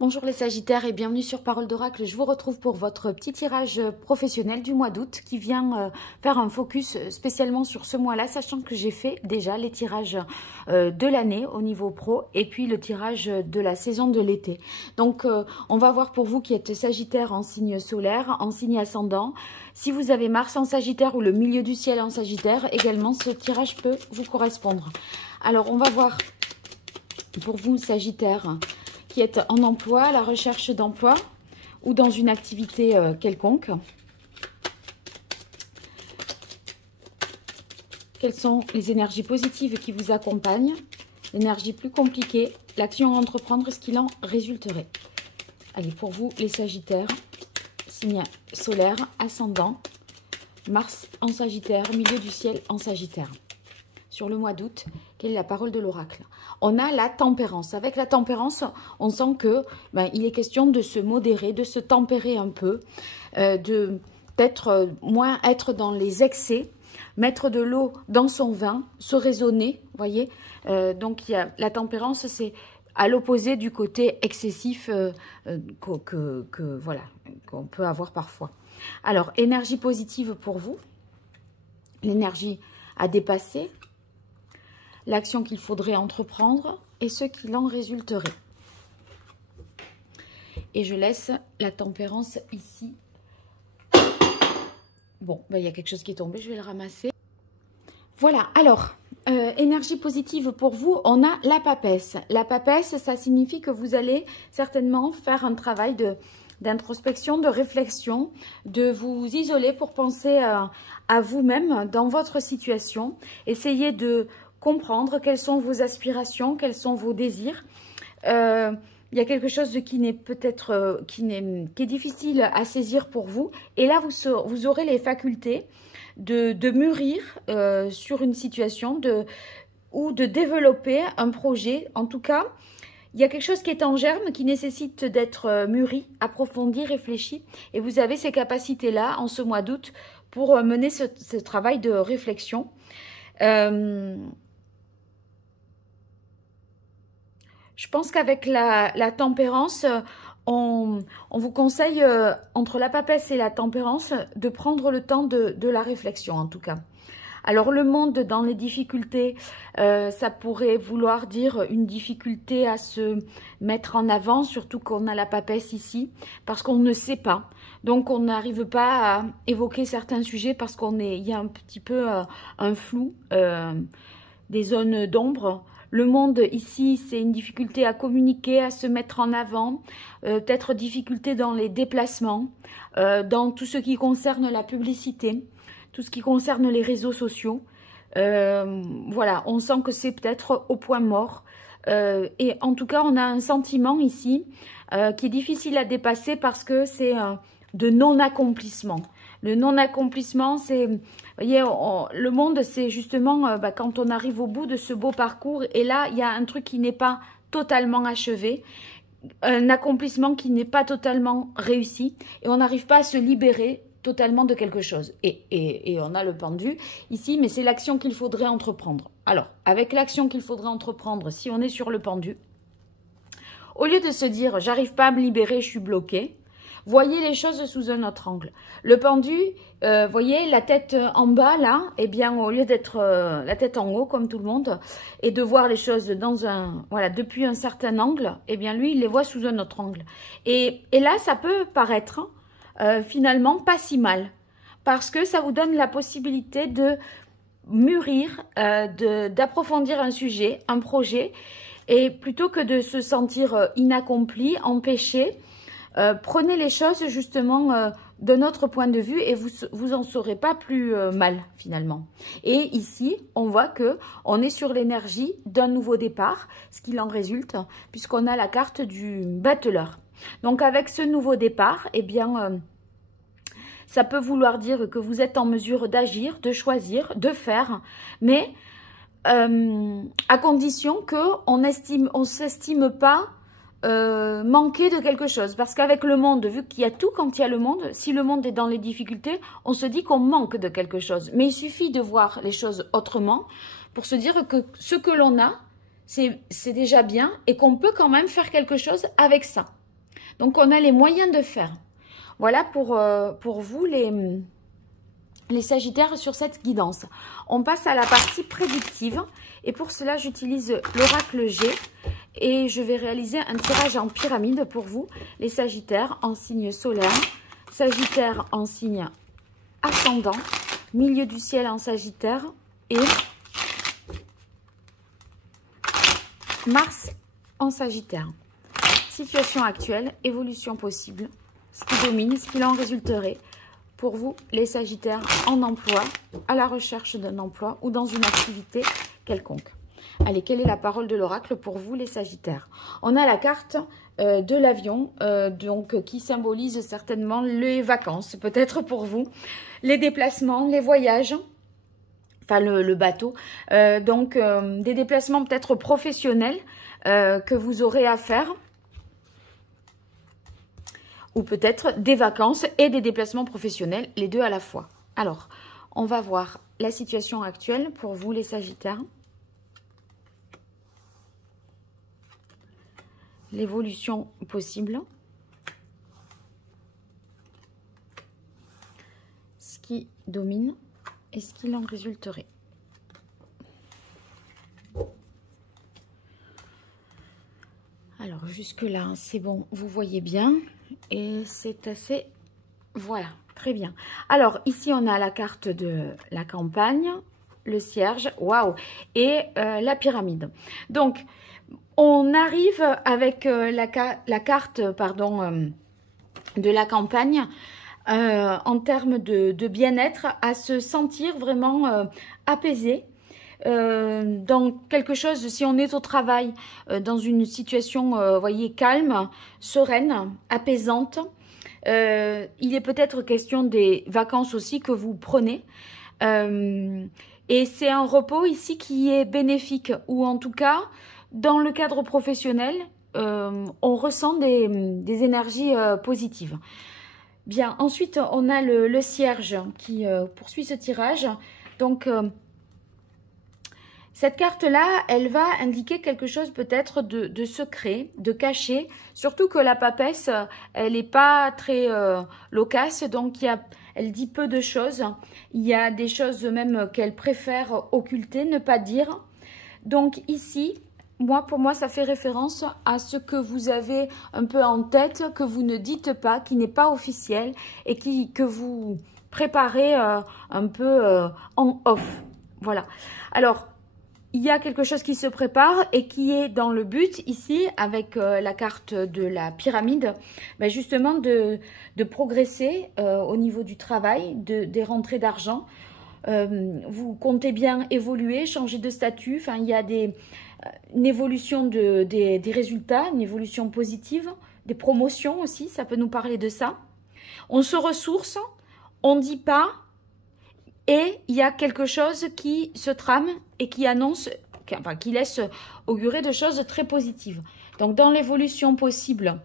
Bonjour les Sagittaires et bienvenue sur Parole d'Oracle. Je vous retrouve pour votre petit tirage professionnel du mois d'août qui vient faire un focus spécialement sur ce mois-là, sachant que j'ai fait déjà les tirages de l'année au niveau pro et puis le tirage de la saison de l'été. Donc on va voir pour vous qui êtes Sagittaire en signe solaire, en signe ascendant. Si vous avez Mars en Sagittaire ou le milieu du ciel en Sagittaire, également ce tirage peut vous correspondre. Alors on va voir pour vous Sagittaire qui êtes en emploi, à la recherche d'emploi ou dans une activité quelconque. Quelles sont les énergies positives qui vous accompagnent? L'énergie plus compliquée, l'action à entreprendre, ce qu'il en résulterait. Allez, pour vous les Sagittaires, signe solaire, ascendant, Mars en Sagittaire, milieu du ciel en Sagittaire. Sur le mois d'août, quelle est la parole de l'oracle? On a la tempérance. Avec la tempérance, on sent que il est question de se modérer, de se tempérer un peu, de peut-être moins être dans les excès, mettre de l'eau dans son vin, se raisonner, voyez. Donc il y a la tempérance, c'est à l'opposé du côté excessif voilà, qu'on peut avoir parfois. Alors, énergie positive pour vous, l'énergie à dépasser, l'action qu'il faudrait entreprendre et ce qu'il en résulterait. Et je laisse la tempérance ici. Bon, il y a quelque chose qui est tombé, je vais le ramasser. Voilà, alors, énergie positive pour vous, on a la papesse. La papesse, ça signifie que vous allez certainement faire un travail d'introspection, de réflexion, de vous isoler pour penser à vous-même dans votre situation. Essayez de comprendre quelles sont vos aspirations, quels sont vos désirs. Il y a quelque chose qui n'est peut-être qui est difficile à saisir pour vous. Et là, vous aurez les facultés de mûrir sur une situation ou de développer un projet. En tout cas, il y a quelque chose qui est en germe, qui nécessite d'être mûri, approfondi, réfléchi. Et vous avez ces capacités-là en ce mois d'août pour mener ce travail de réflexion. Je pense qu'avec la tempérance, on vous conseille, entre la papesse et la tempérance, de prendre le temps de la réflexion, en tout cas. Alors, le monde dans les difficultés, ça pourrait vouloir dire une difficulté à se mettre en avant, surtout qu'on a la papesse ici, parce qu'on ne sait pas. Donc, on n'arrive pas à évoquer certains sujets parce il y a un petit peu un flou, des zones d'ombre. Le monde ici, c'est une difficulté à communiquer, à se mettre en avant, peut-être difficulté dans les déplacements, dans tout ce qui concerne la publicité, tout ce qui concerne les réseaux sociaux. Voilà, on sent que c'est peut-être au point mort. Et en tout cas, on a un sentiment ici qui est difficile à dépasser parce que c'est de non-accomplissement. Le non-accomplissement, c'est, vous voyez, le monde, c'est justement quand on arrive au bout de ce beau parcours. Et là, il y a un truc qui n'est pas totalement achevé, un accomplissement qui n'est pas totalement réussi. Et on n'arrive pas à se libérer totalement de quelque chose. Et on a le pendu ici, mais c'est l'action qu'il faudrait entreprendre. Alors, avec l'action qu'il faudrait entreprendre, si on est sur le pendu, au lieu de se dire « j'arrive pas à me libérer, je suis bloqué », voyez les choses sous un autre angle. Le pendu, voyez, la tête en bas, là, eh bien, au lieu d'être la tête en haut, comme tout le monde, et de voir les choses depuis un certain angle, eh bien, lui, il les voit sous un autre angle. Et là, ça peut paraître, finalement, pas si mal, parce que ça vous donne la possibilité de mûrir, d'approfondir un sujet, un projet, et plutôt que de se sentir inaccompli, empêché, prenez les choses justement de notre point de vue et vous en serez pas plus mal finalement. Et ici, on voit que on est sur l'énergie d'un nouveau départ, ce qu'il en résulte, puisqu'on a la carte du battleur. Donc avec ce nouveau départ, eh bien, ça peut vouloir dire que vous êtes en mesure d'agir, de choisir, de faire, mais à condition qu'on s'estime pas manquer de quelque chose, parce qu'avec le monde, vu qu'il y a tout quand il y a le monde, si le monde est dans les difficultés, on se dit qu'on manque de quelque chose, mais il suffit de voir les choses autrement pour se dire que ce que l'on a, c'est déjà bien et qu'on peut quand même faire quelque chose avec ça. Donc, on a les moyens de faire. Voilà pour vous, les Sagittaires, sur cette guidance. On passe à la partie prédictive. Et pour cela, j'utilise l'oracle G. Et je vais réaliser un tirage en pyramide pour vous, les Sagittaires en signe solaire, Sagittaire en signe ascendant, milieu du ciel en Sagittaire et Mars en Sagittaire. Situation actuelle, évolution possible, ce qui domine, ce qu'il en résulterait pour vous, les Sagittaires en emploi, à la recherche d'un emploi ou dans une activité quelconque. Allez, quelle est la parole de l'oracle pour vous, les Sagittaires? On a la carte de l'avion, donc qui symbolise certainement les vacances, peut-être pour vous, les déplacements, les voyages, enfin le bateau, donc des déplacements peut-être professionnels que vous aurez à faire, ou peut-être des vacances et des déplacements professionnels, les deux à la fois. Alors, on va voir la situation actuelle pour vous, les Sagittaires. L'évolution possible. Ce qui domine et ce qu'il en résulterait. Alors, jusque-là, c'est bon, vous voyez bien. Et c'est assez... Voilà, très bien. Alors, ici, on a la carte de la campagne, le cierge, waouh, et la pyramide. Donc, on arrive avec la carte, pardon, de la campagne, en termes de bien-être, à se sentir vraiment apaisé. Dans quelque chose, si on est au travail, dans une situation, voyez, calme, sereine, apaisante, il est peut-être question des vacances aussi que vous prenez. Et c'est un repos ici qui est bénéfique, ou en tout cas, dans le cadre professionnel, on ressent des énergies positives. Bien, ensuite, on a le cierge qui poursuit ce tirage. Donc, cette carte-là, elle va indiquer quelque chose peut-être de secret, de caché. Surtout que la papesse, elle n'est pas très loquace, donc elle dit peu de choses. Il y a des choses même qu'elle préfère occulter, ne pas dire. Donc ici, pour moi, ça fait référence à ce que vous avez un peu en tête, que vous ne dites pas, qui n'est pas officiel et que vous préparez un peu en off. Voilà. Alors, il y a quelque chose qui se prépare et qui est dans le but ici, avec la carte de la pyramide, ben justement de progresser au niveau du travail, des rentrées d'argent. Vous comptez bien évoluer, changer de statut. Enfin, il y a une évolution des résultats, une évolution positive, des promotions aussi, ça peut nous parler de ça. On se ressource, on ne dit pas, et il y a quelque chose qui se trame et qui annonce, enfin qui laisse augurer de choses très positives. Donc dans l'évolution possible,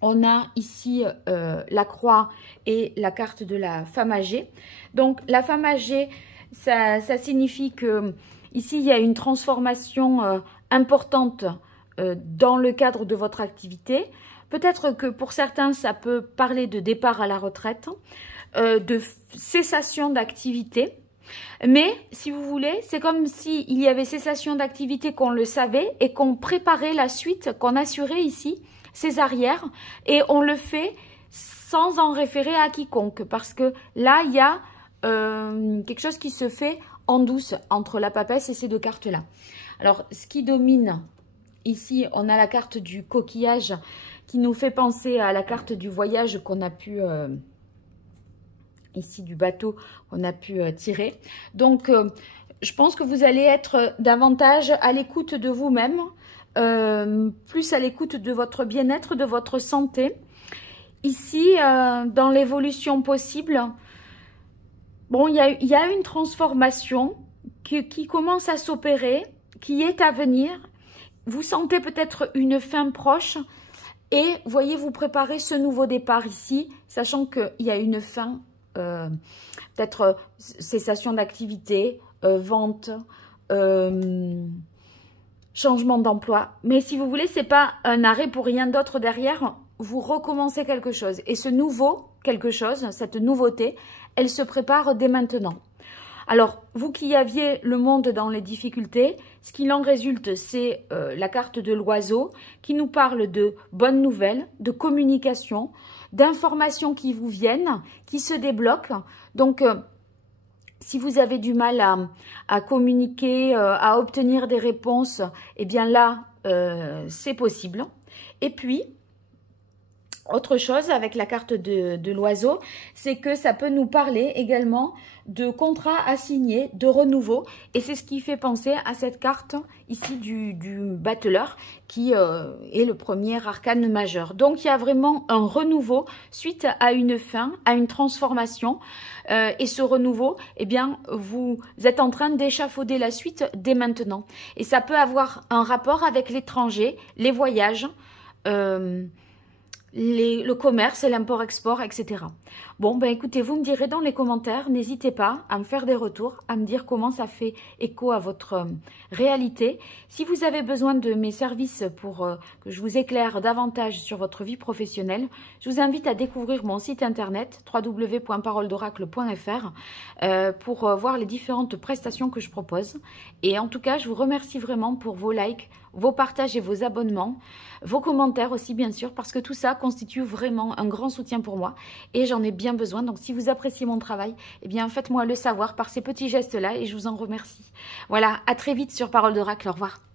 on a ici la croix et la carte de la femme âgée. Donc la femme âgée, ça signifie que ici il y a une transformation importante dans le cadre de votre activité. Peut-être que pour certains, ça peut parler de départ à la retraite, de cessation d'activité. Mais, si vous voulez, c'est comme s'il y avait cessation d'activité, qu'on le savait et qu'on préparait la suite, qu'on assurait ici ses arrières. Et on le fait sans en référer à quiconque. Parce que là, il y a quelque chose qui se fait en douce entre la papesse et ces deux cartes-là. Alors, ce qui domine, ici, on a la carte du coquillage qui nous fait penser à la carte du voyage qu'on a pu... ici du bateau qu'on a pu tirer. Donc, je pense que vous allez être davantage à l'écoute de vous-même, plus à l'écoute de votre bien-être, de votre santé. Ici, dans l'évolution possible, bon, il y a une transformation qui commence à s'opérer, qui est à venir. Vous sentez peut-être une fin proche et voyez, vous préparez ce nouveau départ ici, sachant qu'il y a une fin peut-être cessation d'activité, vente, changement d'emploi. Mais si vous voulez, c'est pas un arrêt pour rien d'autre derrière. vous recommencez quelque chose. Et ce nouveau quelque chose, cette nouveauté, elle se prépare dès maintenant. Alors, vous qui aviez le monde dans les difficultés, ce qu'il en résulte, c'est la carte de l'oiseau qui nous parle de bonnes nouvelles, de communication, d'informations qui vous viennent, qui se débloquent. Donc, si vous avez du mal à communiquer, à obtenir des réponses, eh bien là, c'est possible. Et puis, autre chose avec la carte de l'oiseau, c'est que ça peut nous parler également de contrats à signer, de renouveau. Et c'est ce qui fait penser à cette carte ici du battleur qui est le premier arcane majeur. Donc, il y a vraiment un renouveau suite à une fin, à une transformation. Et ce renouveau, eh bien, vous êtes en train d'échafauder la suite dès maintenant. Et ça peut avoir un rapport avec l'étranger, les voyages, le commerce, l'import-export, etc. Bon, ben écoutez, vous me direz dans les commentaires, n'hésitez pas à me faire des retours, à me dire comment ça fait écho à votre réalité. Si vous avez besoin de mes services pour que je vous éclaire davantage sur votre vie professionnelle, je vous invite à découvrir mon site internet www.paroledoracle.fr pour voir les différentes prestations que je propose. Et en tout cas, je vous remercie vraiment pour vos likes, vos partages et vos abonnements, vos commentaires aussi bien sûr, parce que tout ça constitue vraiment un grand soutien pour moi et j'en ai bien besoin. Donc si vous appréciez mon travail, eh bien faites-moi le savoir par ces petits gestes-là et je vous en remercie. Voilà, à très vite sur Parole d'Oracle, au revoir.